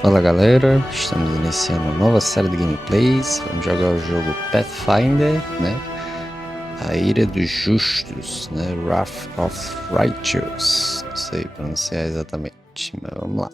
Fala galera, estamos iniciando uma nova série de gameplays. Vamos jogar o jogo Pathfinder, né? A Ira dos Justos, né? Wrath of Righteous. Não sei pronunciar exatamente, mas vamos lá.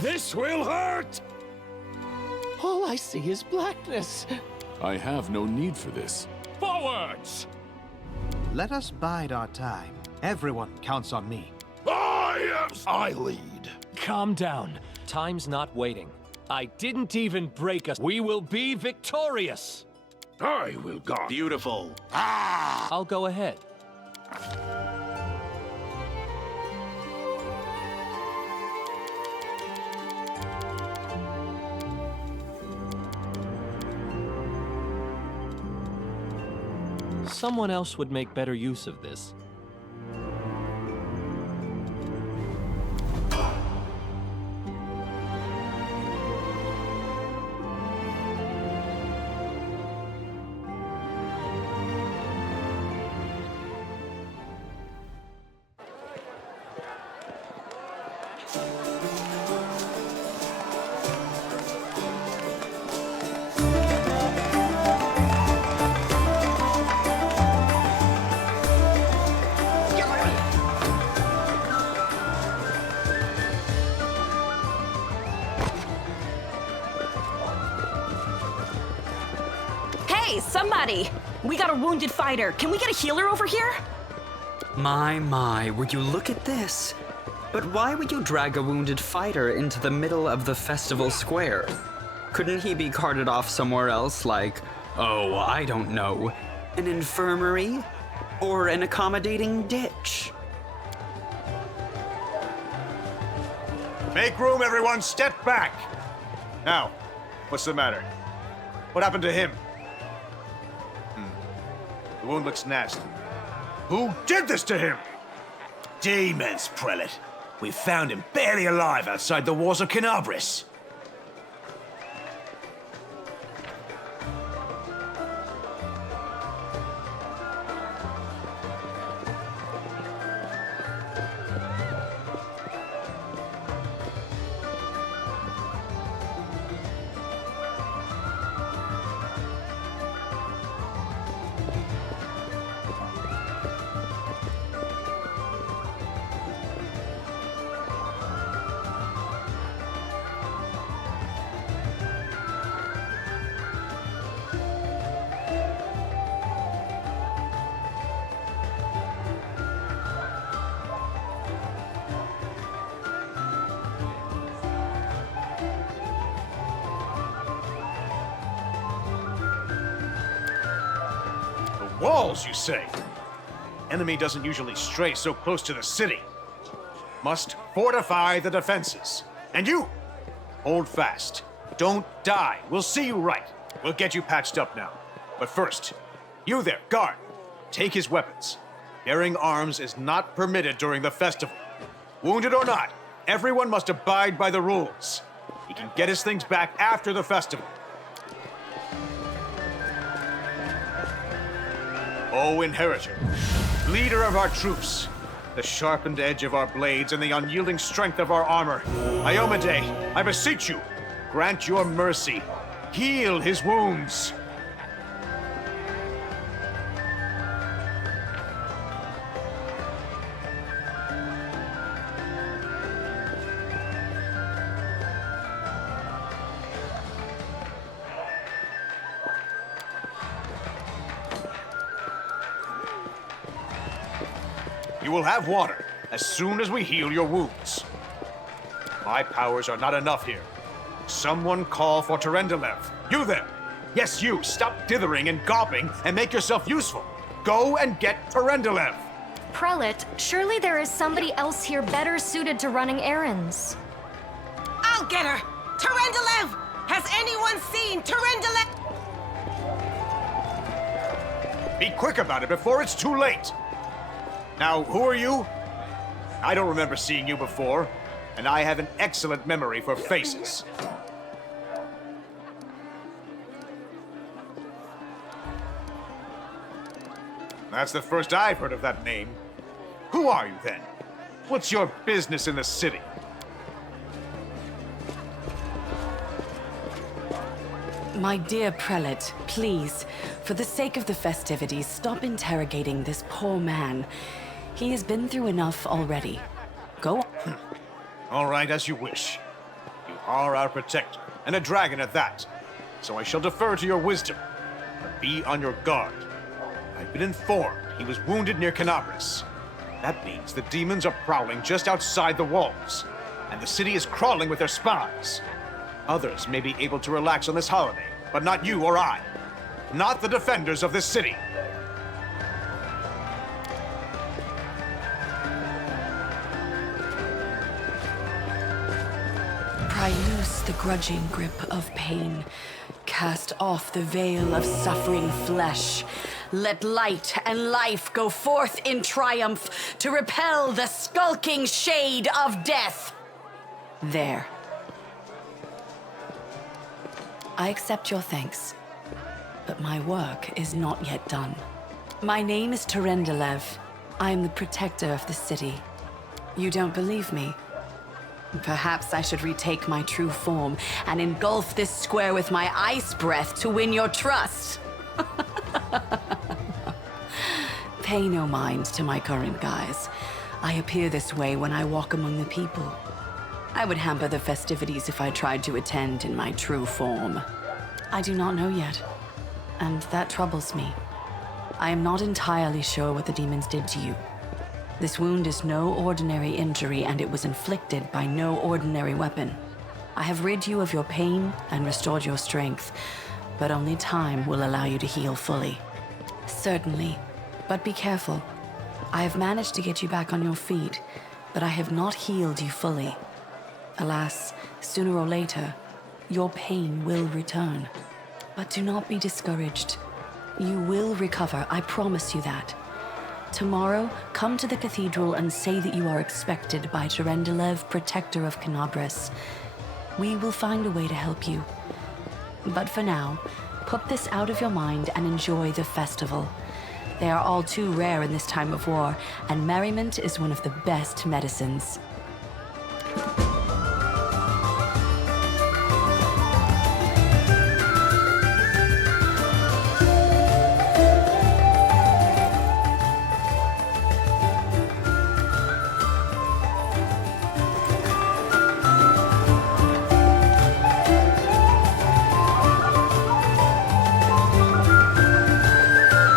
This will hurt! All I see is blackness. I have no need for this. Forwards! Let us bide our time. Everyone counts on me. I lead. Calm down. Time's not waiting. I didn't even break us. We will be victorious. I will guard. Beautiful. I'll go ahead. Someone else would make better use of this. Hey, somebody! We got a wounded fighter. Can we get a healer over here? My, would you look at this? But why would you drag a wounded fighter into the middle of the festival square? Couldn't he be carted off somewhere else, like, oh, I don't know, an infirmary? Or an accommodating ditch? Make room, everyone! Step back! Now, what's the matter? What happened to him? The wound looks nasty. Who did this to him? Demons, Prelate. We found him barely alive outside the walls of Canabris. Walls, you say? Enemy doesn't usually stray so close to the city. Must fortify the defenses. And you, hold fast. Don't die. We'll see you right. We'll get you patched up now. But first, you there, guard. Take his weapons. Bearing arms is not permitted during the festival. Wounded or not, everyone must abide by the rules. He can get his things back after the festival. O Inheritor, leader of our troops, the sharpened edge of our blades and the unyielding strength of our armor, Iomade, I beseech you, grant your mercy. Heal his wounds. You will have water as soon as we heal your wounds. My powers are not enough here. Someone call for Terendelev. You there! Yes, you! Stop dithering and gawping and make yourself useful. Go and get Terendelev! Prelate, surely there is somebody else here better suited to running errands. I'll get her! Terendelev! Has anyone seen Terendelev? Be quick about it before it's too late! Now, who are you? I don't remember seeing you before, and I have an excellent memory for faces. That's the first I've heard of that name. Who are you, then? What's your business in the city? My dear prelate, please, for the sake of the festivities, stop interrogating this poor man. He has been through enough already. Go on. All right, as you wish. You are our protector, and a dragon at that. So I shall defer to your wisdom. But be on your guard. I've been informed he was wounded near Canabris. That means the demons are prowling just outside the walls, and the city is crawling with their spies. Others may be able to relax on this holiday, but not you or I. Not the defenders of this city. Pry loose the grudging grip of pain. Cast off the veil of suffering flesh. Let light and life go forth in triumph to repel the skulking shade of death. There. I accept your thanks, but my work is not yet done. My name is Terendelev. I am the protector of the city. You don't believe me? Perhaps I should retake my true form and engulf this square with my ice breath to win your trust. Pay no mind to my current guise. I appear this way when I walk among the people. I would hamper the festivities if I tried to attend in my true form. I do not know yet. and that troubles me. I am not entirely sure what the demons did to you. This wound is no ordinary injury, and it was inflicted by no ordinary weapon. I have rid you of your pain and restored your strength, but only time will allow you to heal fully. Certainly, but be careful. I have managed to get you back on your feet, but I have not healed you fully. Alas, sooner or later, your pain will return. But do not be discouraged. You will recover, I promise you that. Tomorrow, come to the cathedral and say that you are expected by Tyrendelev, Protector of Canabras. We will find a way to help you. But for now, put this out of your mind and enjoy the festival. They are all too rare in this time of war, and merriment is one of the best medicines.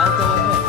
I'll go ahead.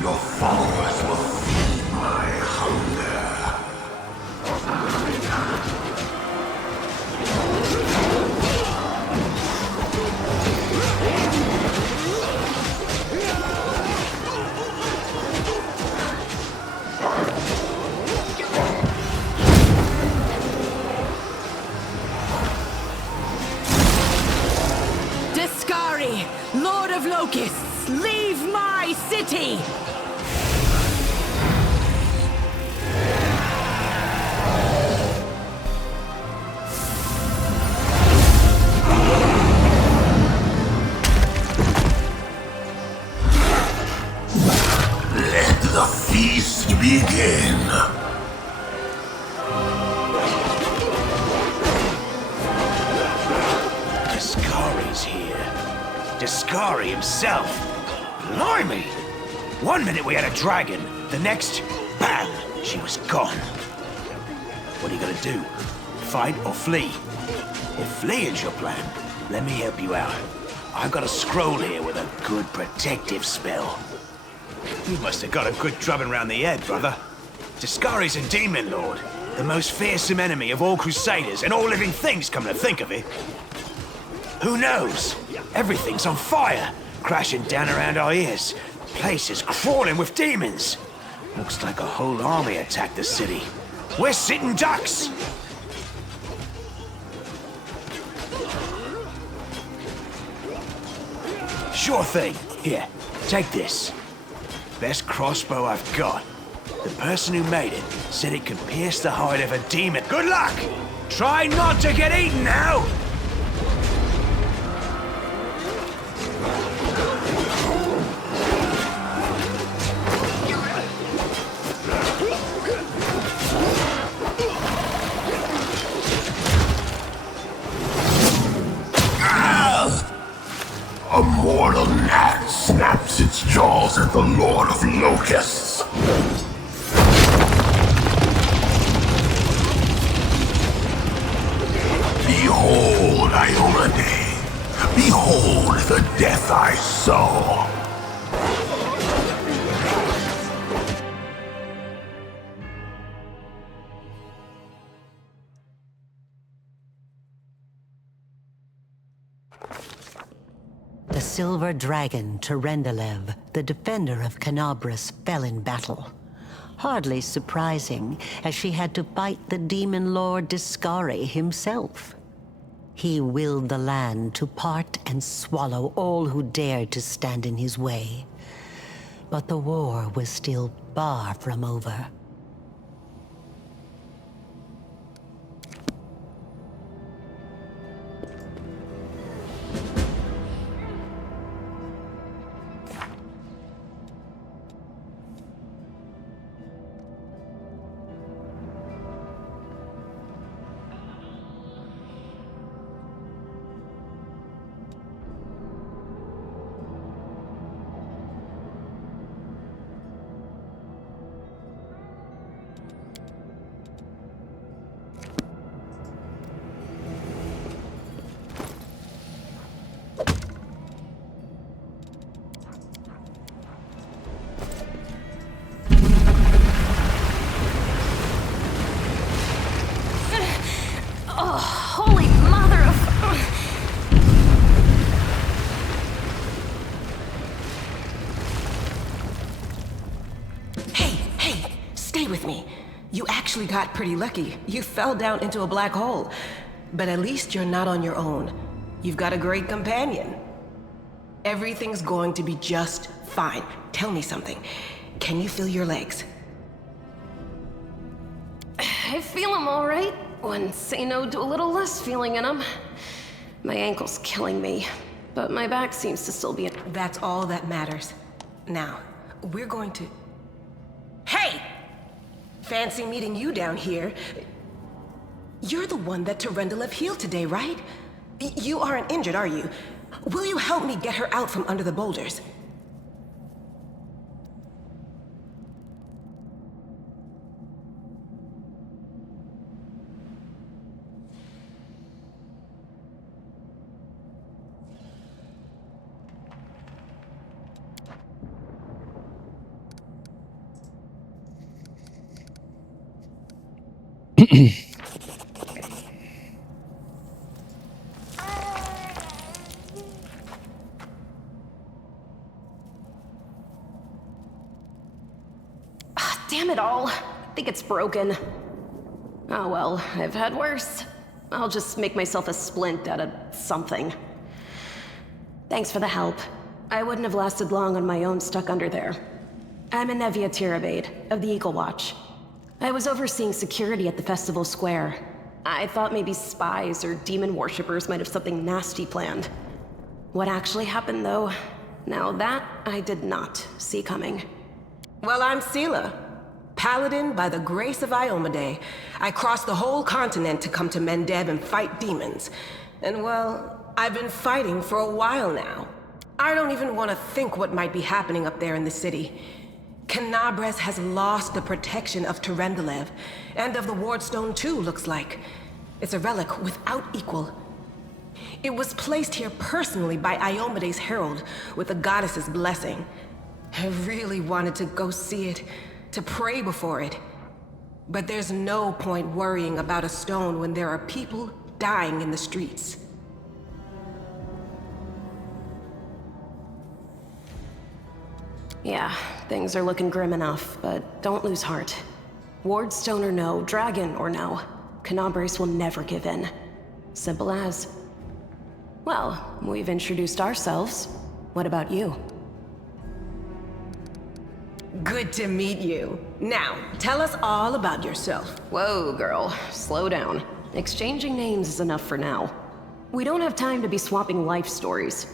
Your followers will feed my hunger. Discari, Lord of Locusts, leave my city! Let the feast begin. Discari's here. Discari himself. Blimey! One minute we had a dragon, the next, bam, she was gone. What are you gonna do? Fight or flee? If fleeing's your plan, let me help you out. I've got a scroll here with a good protective spell. You must have got a good drubbing round the head, brother. Discari's a demon lord, the most fearsome enemy of all crusaders and all living things, come to think of it. Who knows? Everything's on fire, crashing down around our ears. The place is crawling with demons. Looks like a whole army attacked the city. We're sitting ducks! Sure thing. Here, take this. Best crossbow I've got. The person who made it said it can pierce the hide of a demon. Good luck! Try not to get eaten now! A mortal gnat snaps its jaws at the Lord of Locusts. Behold, AMD. Behold the death I sow. The silver dragon, Tyrendelev, the defender of Canabras, fell in battle. Hardly surprising, as she had to fight the demon lord Discari himself. He willed the land to part and swallow all who dared to stand in his way. But the war was still far from over. Got pretty lucky. You fell down into a black hole. But at least you're not on your own. You've got a great companion. Everything's going to be just fine. Tell me something. Can you feel your legs? I feel them all right. When say no to a little less feeling in them. My ankle's killing me, but my back seems to still be in. That's all that matters. Now, we're going to... Hey! Fancy meeting you down here. You're the one that Tyrendelev healed today, right? You aren't injured, are you? Will you help me get her out from under the boulders? Damn it all. I think it's broken. Oh well, I've had worse. I'll just make myself a splint out of something. Thanks for the help. I wouldn't have lasted long on my own stuck under there. I'm Anevia Tirabade, of the Eagle Watch. I was overseeing security at the festival square. I thought maybe spies or demon worshippers might have something nasty planned. What actually happened though, now that I did not see coming. Well, I'm Sela. Paladin by the grace of Iomedae. I crossed the whole continent to come to Mendeb and fight demons. And well, I've been fighting for a while now. I don't even want to think what might be happening up there in the city. Canabres has lost the protection of Tyrendelev, and of the Wardstone too, looks like. It's a relic without equal. It was placed here personally by Iomedae's herald, with the goddess's blessing. I really wanted to go see it, to pray before it. But there's no point worrying about a stone when there are people dying in the streets. Yeah, things are looking grim enough, but don't lose heart. Wardstone or no, dragon or no, Canabres will never give in. Simple as. Well, we've introduced ourselves. What about you? Good to meet you. Now, tell us all about yourself. Whoa, girl. Slow down. Exchanging names is enough for now. We don't have time to be swapping life stories.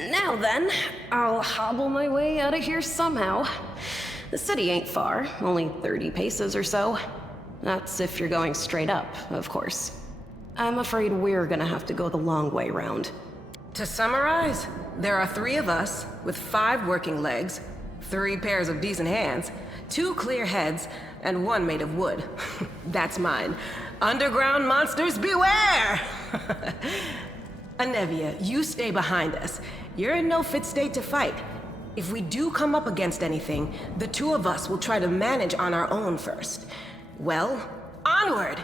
Now then, I'll hobble my way out of here somehow. The city ain't far, only 30 paces or so. That's if you're going straight up, of course. I'm afraid we're gonna have to go the long way round. To summarize, there are 3 of us, with 5 working legs, 3 pairs of decent hands, 2 clear heads, and 1 made of wood. That's mine. Underground monsters beware! Anevia, you stay behind us. You're in no fit state to fight. If we do come up against anything, the 2 of us will try to manage on our own first. Well, onward!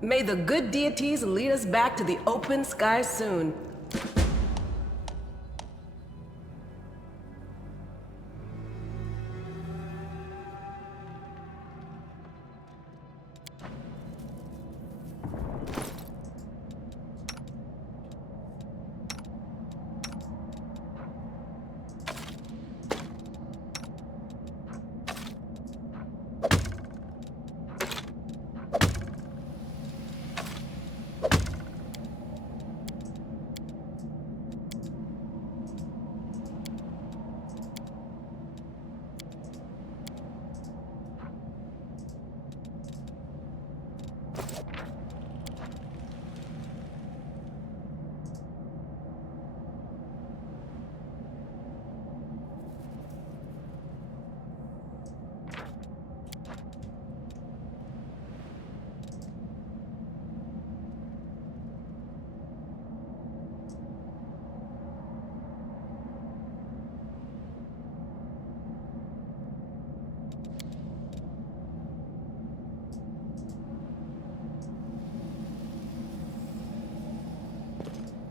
May the good deities lead us back to the open sky soon.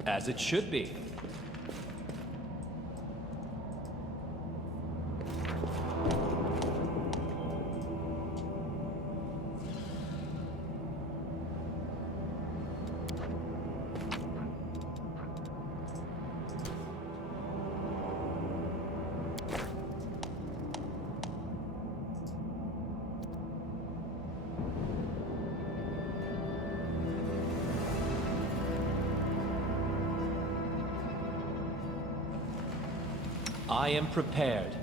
As it should be. I am prepared.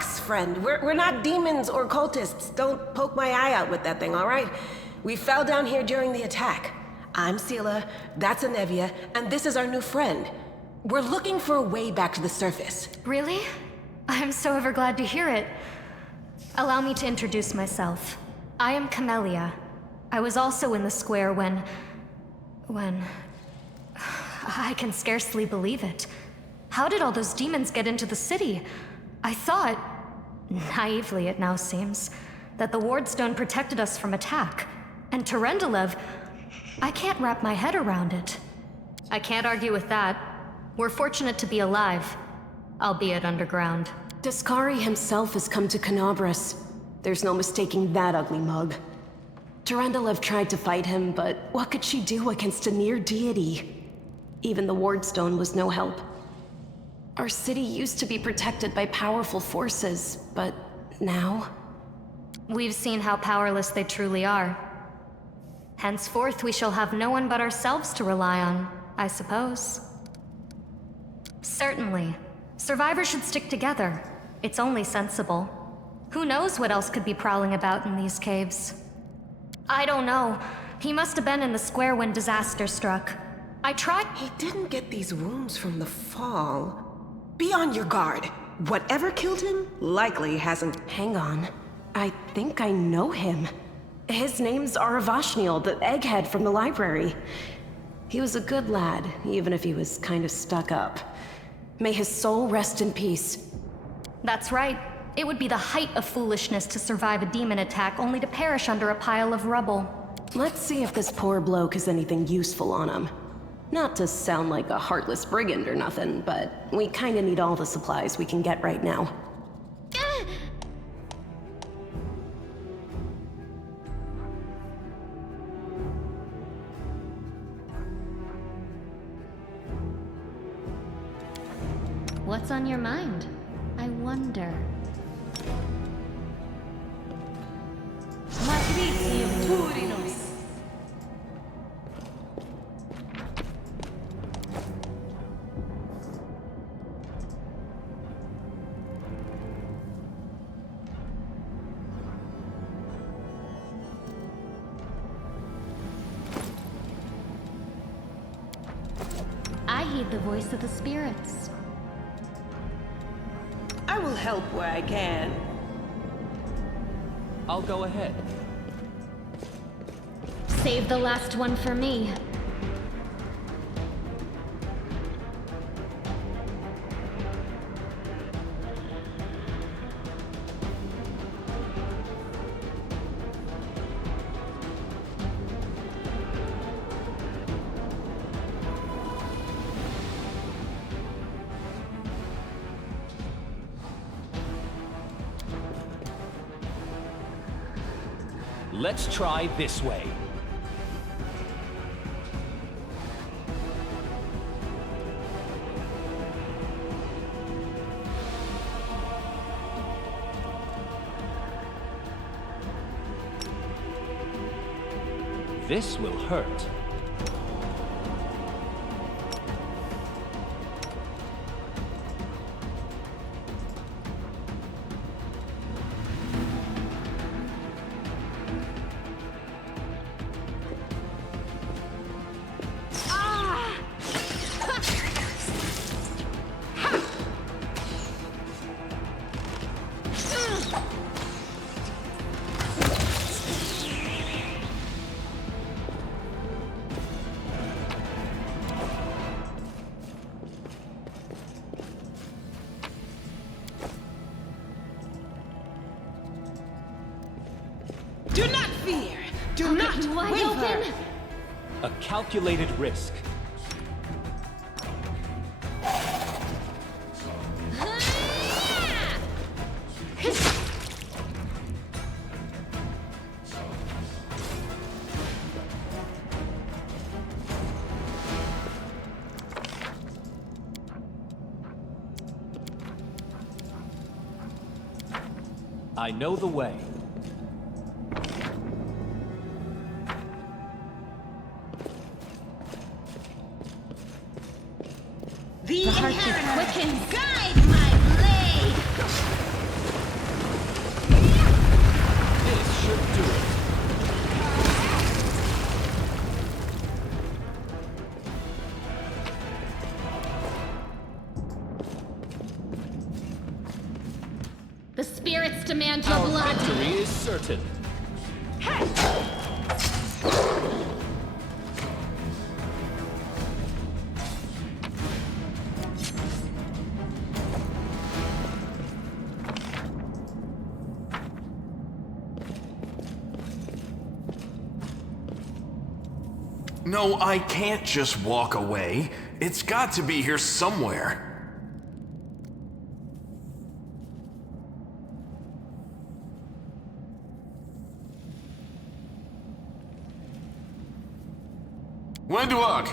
Relax, friend. We're not demons or cultists. Don't poke my eye out with that thing, all right? We fell down here during the attack. I'm Sela, that's Anevia, and this is our new friend. We're looking for a way back to the surface. Really? I'm so ever glad to hear it. Allow me to introduce myself. I am Camellia. I was also in the square when... I can scarcely believe it. How did all those demons get into the city? I thought, naively it now seems, that the Wardstone protected us from attack. And Terendelev, I can't wrap my head around it. I can't argue with that. We're fortunate to be alive, albeit underground. Discari himself has come to Canabras. There's no mistaking that ugly mug. Terendelev tried to fight him, but what could she do against a near deity? Even the Wardstone was no help. Our city used to be protected by powerful forces, but now... We've seen how powerless they truly are. Henceforth, we shall have no one but ourselves to rely on, I suppose. Certainly. Survivors should stick together. It's only sensible. Who knows what else could be prowling about in these caves? I don't know. He must have been in the square when disaster struck. I tried— He didn't get these wounds from the fall. Be on your guard. Whatever killed him likely hasn't— Hang on. I think I know him. His name's Aravashniel, the egghead from the library. He was a good lad, even if he was kind of stuck up. May his soul rest in peace. That's right. It would be the height of foolishness to survive a demon attack only to perish under a pile of rubble. Let's see if this poor bloke has anything useful on him. Not to sound like a heartless brigand or nothing, but we kinda need all the supplies we can get right now. What's on your mind? I wonder. I heed the voice of the spirits. I will help where I can. I'll go ahead. Save the last one for me. Let's try this way. This will hurt. Do not fear! Do not waver! A calculated risk. I know the way. The heart is quickened. Guide my blade! should do it. The spirits demand your Our blood. victory is certain. No, I can't just walk away. It's got to be here somewhere. Wenduok!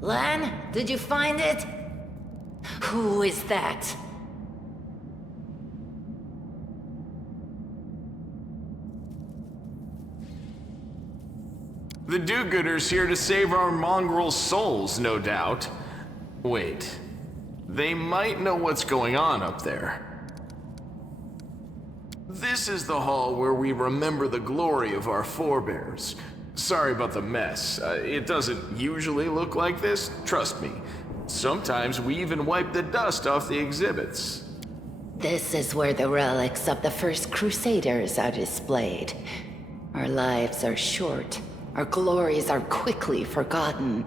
Lan, did you find it? Who is that? The do-gooders here to save our mongrel souls, no doubt. Wait. They might know what's going on up there. This is the hall where we remember the glory of our forebears. Sorry about the mess. It doesn't usually look like this, trust me. Sometimes we even wipe the dust off the exhibits. This is where the relics of the first Crusaders are displayed. Our lives are short. Our glories are quickly forgotten.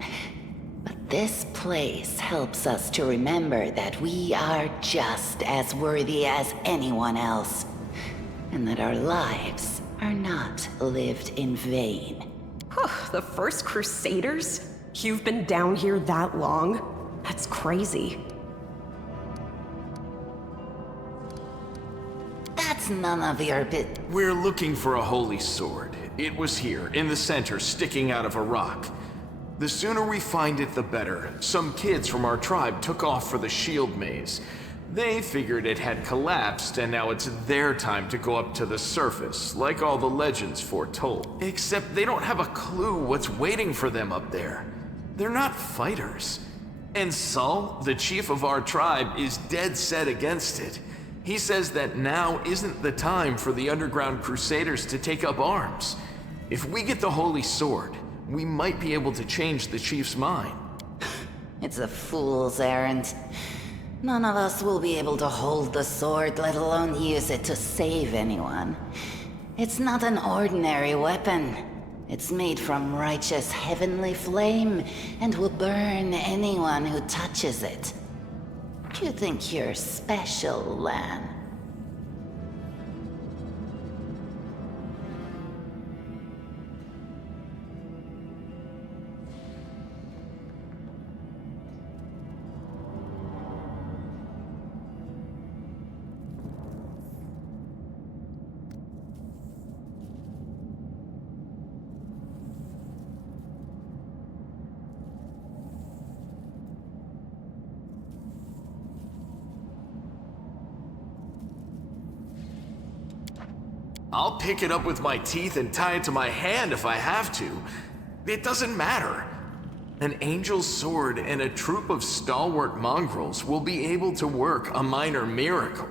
But this place helps us to remember that we are just as worthy as anyone else. And that our lives are not lived in vain. The first Crusaders? You've been down here that long? That's crazy. That's none of your bit. We're looking for a holy sword. It was here, in the center, sticking out of a rock. The sooner we find it, the better. Some kids from our tribe took off for the shield maze. They figured it had collapsed, and now it's their time to go up to the surface, like all the legends foretold. Except they don't have a clue what's waiting for them up there. They're not fighters. And Saul, the chief of our tribe, is dead set against it. He says that now isn't the time for the underground crusaders to take up arms. If we get the holy sword, we might be able to change the chief's mind. It's a fool's errand. None of us will be able to hold the sword, let alone use it to save anyone. It's not an ordinary weapon. It's made from righteous heavenly flame and will burn anyone who touches it. You think you're special, Lan? I'll pick it up with my teeth and tie it to my hand if I have to. It doesn't matter. An angel's sword and a troop of stalwart mongrels will be able to work a minor miracle.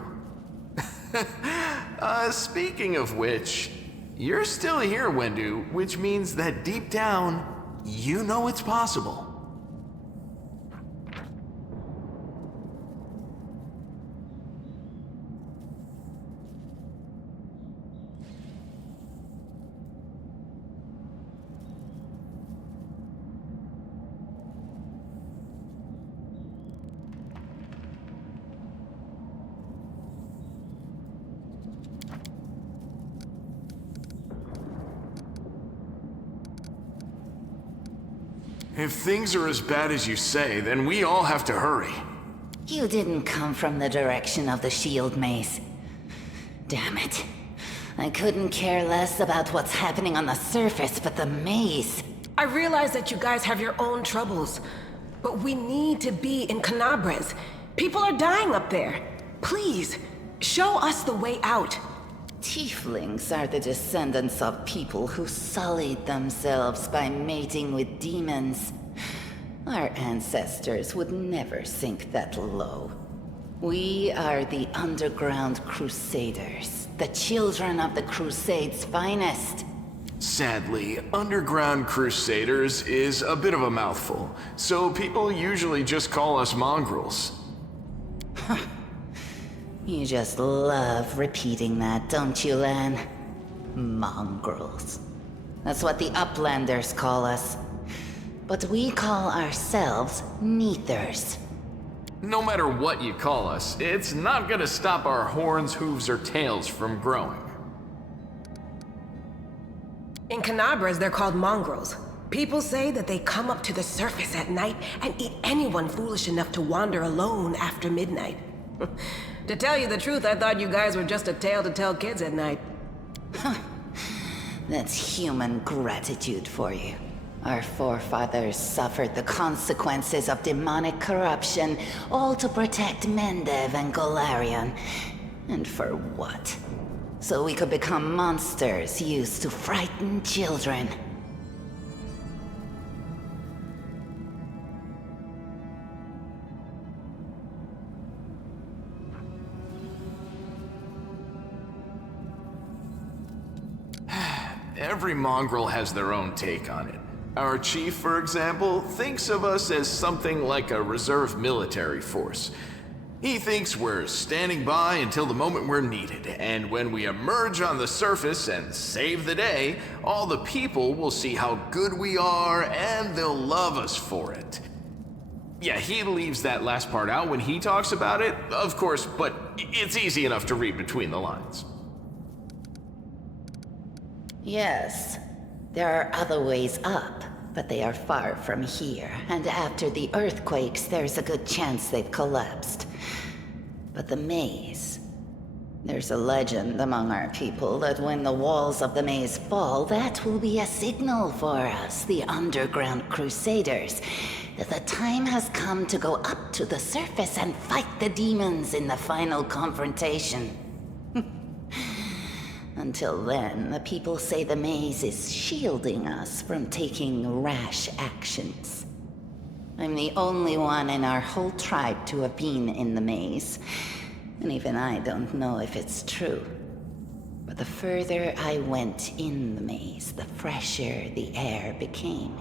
Speaking of which, you're still here, Wendu, which means that deep down, you know it's possible. If things are as bad as you say, then we all have to hurry. You didn't come from the direction of the shield maze. Damn it. I couldn't care less about what's happening on the surface, but the maze. I realize that you guys have your own troubles, but we need to be in Canabres. People are dying up there. Please, show us the way out. Tieflings are the descendants of people who sullied themselves by mating with demons. Our ancestors would never sink that low. We are the Underground Crusaders, the children of the Crusade's finest. Sadly, Underground Crusaders is a bit of a mouthful, so people usually just call us mongrels. You just love repeating that, don't you, Lan? Mongrels. That's what the Uplanders call us. But we call ourselves Neathers. No matter what you call us, it's not gonna stop our horns, hooves, or tails from growing. In Canabras, they're called mongrels. People say that they come up to the surface at night and eat anyone foolish enough to wander alone after midnight. To tell you the truth, I thought you guys were just a tale to tell kids at night. That's human gratitude for you. Our forefathers suffered the consequences of demonic corruption, all to protect Mendev and Golarion. And for what? So we could become monsters used to frighten children. Every mongrel has their own take on it. Our chief, for example, thinks of us as something like a reserve military force. He thinks we're standing by until the moment we're needed, and when we emerge on the surface and save the day, all the people will see how good we are and they'll love us for it. Yeah, he leaves that last part out when he talks about it, of course, but it's easy enough to read between the lines. Yes, there are other ways up, but they are far from here, and after the earthquakes, there's a good chance they've collapsed. But the maze... There's a legend among our people that when the walls of the maze fall, that will be a signal for us, the Underground Crusaders, that the time has come to go up to the surface and fight the demons in the final confrontation. Until then, the people say the maze is shielding us from taking rash actions. I'm the only one in our whole tribe to have been in the maze, and even I don't know if it's true. But the further I went in the maze, the fresher the air became.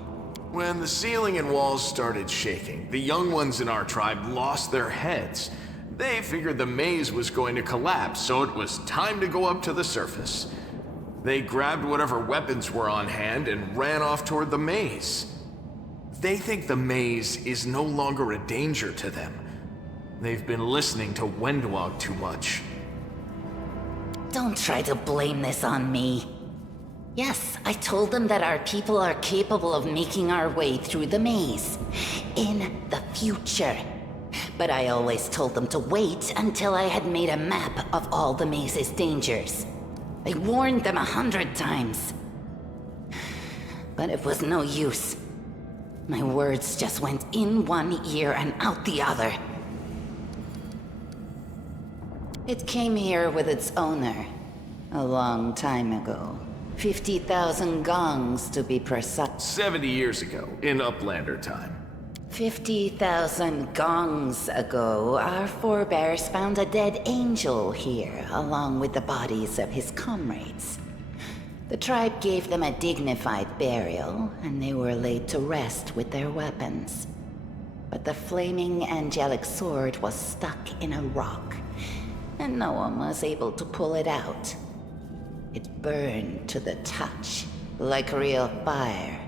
When the ceiling and walls started shaking, the young ones in our tribe lost their heads. They figured the maze was going to collapse, so it was time to go up to the surface. They grabbed whatever weapons were on hand and ran off toward the maze. They think the maze is no longer a danger to them. They've been listening to Wendwog too much. Don't try to blame this on me. Yes, I told them that our people are capable of making our way through the maze. In the future. But I always told them to wait until I had made a map of all the maze's dangers. I warned them 100 times. But it was no use. My words just went in one ear and out the other. It came here with its owner, a long time ago. 50,000 gongs to be precise. 70 years ago, in Uplander time. 50,000 gongs ago, our forebears found a dead angel here, along with the bodies of his comrades. The tribe gave them a dignified burial, and they were laid to rest with their weapons. But the flaming angelic sword was stuck in a rock, and no one was able to pull it out. It burned to the touch, like real fire.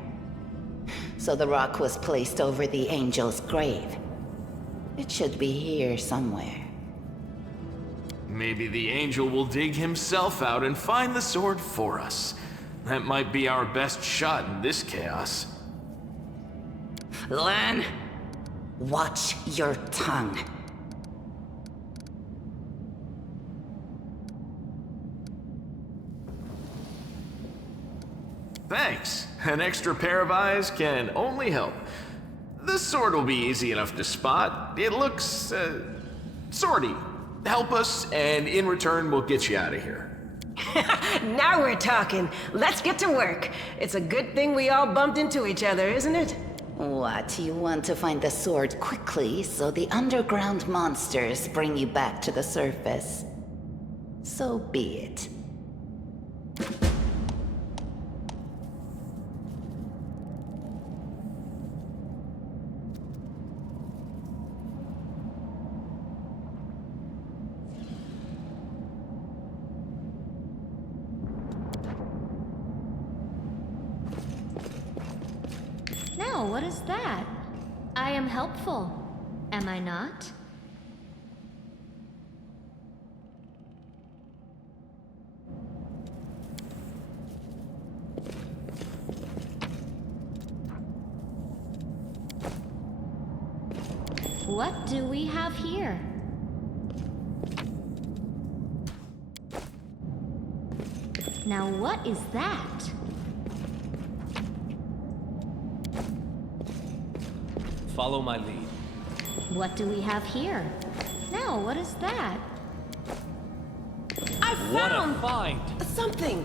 So the rock was placed over the angel's grave. It should be here somewhere. Maybe the angel will dig himself out and find the sword for us. That might be our best shot in this chaos. Lan, watch your tongue. Thanks. An extra pair of eyes can only help. The sword will be easy enough to spot. It looks, swordy. Help us, and in return, we'll get you out of here. Now we're talking. Let's get to work. It's a good thing we all bumped into each other, isn't it? What, you want to find the sword quickly so the underground monsters bring you back to the surface? So be it. Now, what is that? I am helpful, am I not? What do we have here? Now what is that? Follow my lead. What do we have here? Now what is that? I What a found find! something.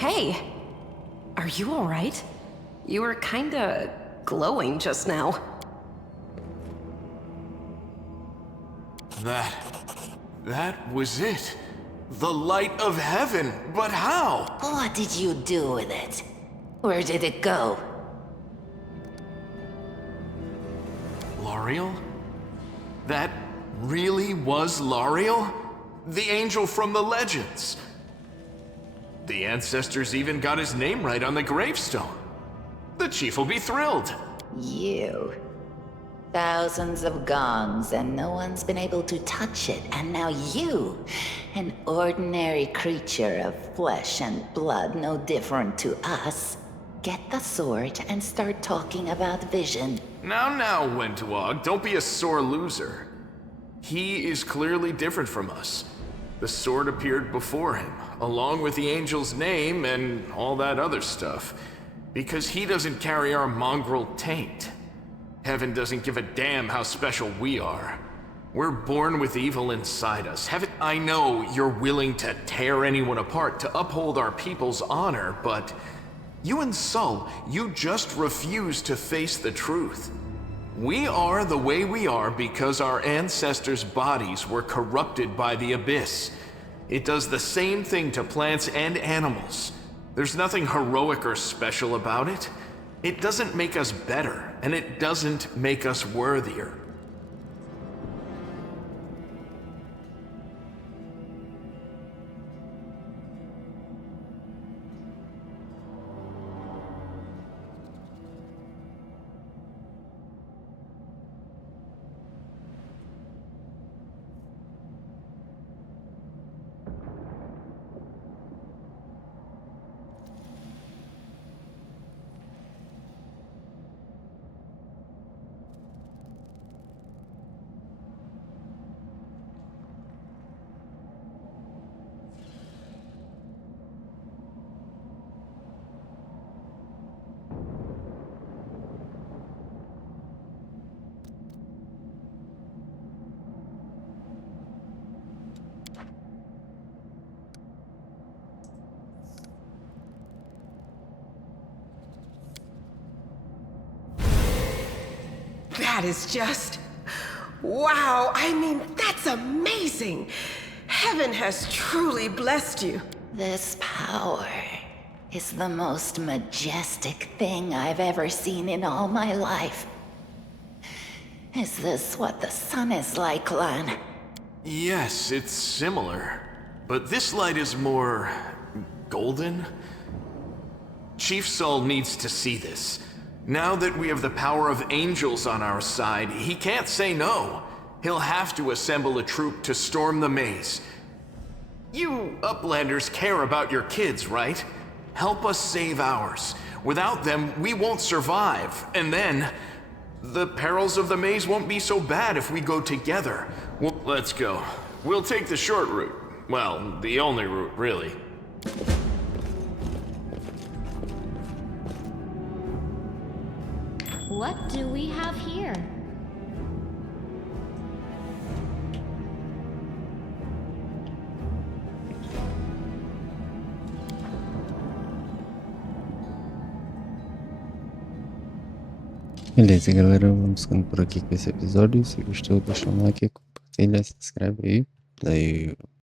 Hey! Are you alright? You were kinda glowing just now. That was it. The light of heaven, but how? What did you do with it? Where did it go? L'Oreal? That really was L'Oreal? The angel from the legends. The ancestors even got his name right on the gravestone. The chief will be thrilled. You. Thousands of gongs and no one's been able to touch it, and now you, an ordinary creature of flesh and blood no different to us, get the sword and start talking about vision. Now, Wentawag, don't be a sore loser. He is clearly different from us. The sword appeared before him, along with the angel's name and all that other stuff, because he doesn't carry our mongrel taint. Heaven doesn't give a damn how special we are. We're born with evil inside us. I know you're willing to tear anyone apart to uphold our people's honor, but you and Sol, you just refuse to face the truth. We are the way we are because our ancestors' bodies were corrupted by the abyss. It does the same thing to plants and animals. There's nothing heroic or special about it. It doesn't make us better, and it doesn't make us worthier. That is just... wow! I mean, that's amazing! Heaven has truly blessed you. This power is the most majestic thing I've ever seen in all my life. Is this what the sun is like, Lan? Yes, it's similar. But this light is more... golden? Chief Sol needs to see this. Now that we have the power of angels on our side, he can't say no. He'll have to assemble a troop to storm the maze. You Uplanders care about your kids, right? Help us save ours. Without them, we won't survive. And then, the perils of the maze won't be so bad if we go together. Well, let's go. We'll take the short route. Well, the only route, really. What do we have here? Beleza, galera, vamos ficando por aqui com esse episódio. Se gostou, deixa um like, compartilha, se inscreve aí. Daí